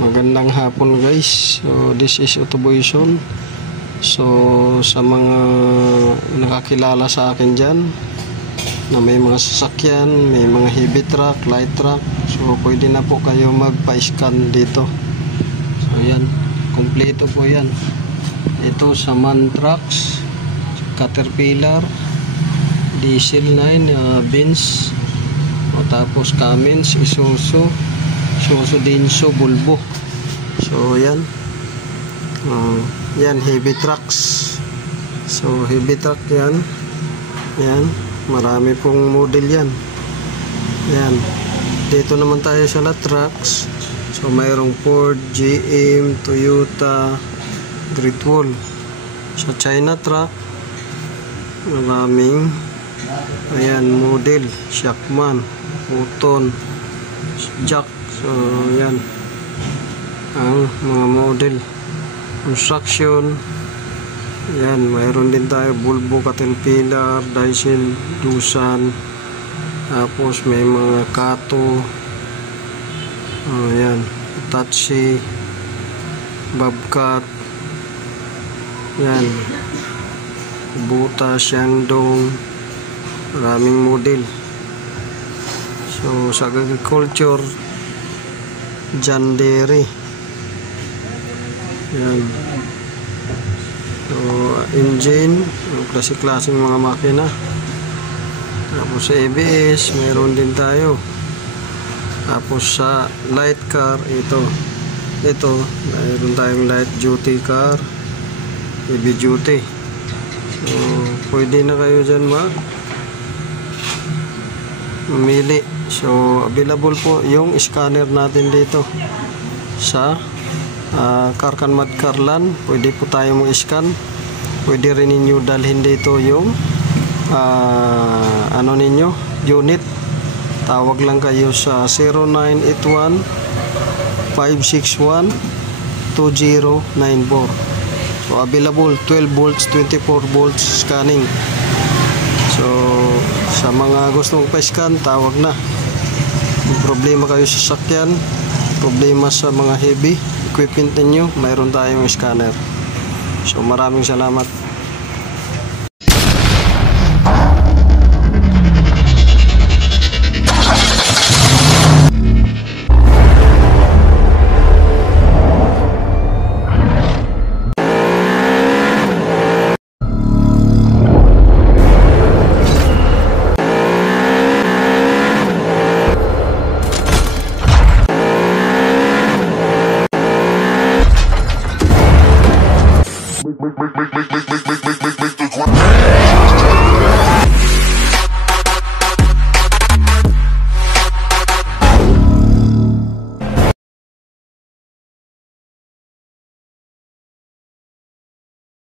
Magandang hapon guys. So this is Autoboyson. So sa mga nakakilala sa akin dyan na may mga sasakyan, may mga heavy truck, light truck, so pwede na po kayo magpa-scan dito. So yan, kompleto po yan. Ito sa MAN Trucks, Caterpillar, Diesel 9, Benz, o tapos Cummins, Isuzu, Denso, Volvo. So yan, yan heavy trucks. So heavy truck yan, yan, marami pong model yan. Yan, dito naman tayo sa la trucks. So mayroong Ford, GM, Toyota, Great Wall. Sa China truck, maraming ayan model, Shackman, Button, Jack. So yan ang mga model. Construction, yan, mayroon din tayo Volvo, Caterpillar, Diesel, Doosan, tapos may mga Kato, yan, Hitachi, Bobcat, yan, Kubota, Shandong, maraming model. So sa agriculture, John Deere, yan. So engine, klase-klaseng mga makina. Tapos sa ABS meron din tayo. Tapos sa light car, ito meron tayong light duty car, heavy duty. So pwede na kayo dyan mamili. So available po yung scanner natin dito sa Karkan Mad Carlan. Pwede po tayo mo scan. Pwede rin ninyo dalhin dito yung ano ninyo, unit. Tawag lang kayo sa 0981 561 2094. So available 12 volts, 24 volts scanning. So sa mga gustong pa-scan, tawag na. Kung problema kayo sa sakyan, problema sa mga heavy equipment ninyo, mayroon tayong scanner. So maraming salamat.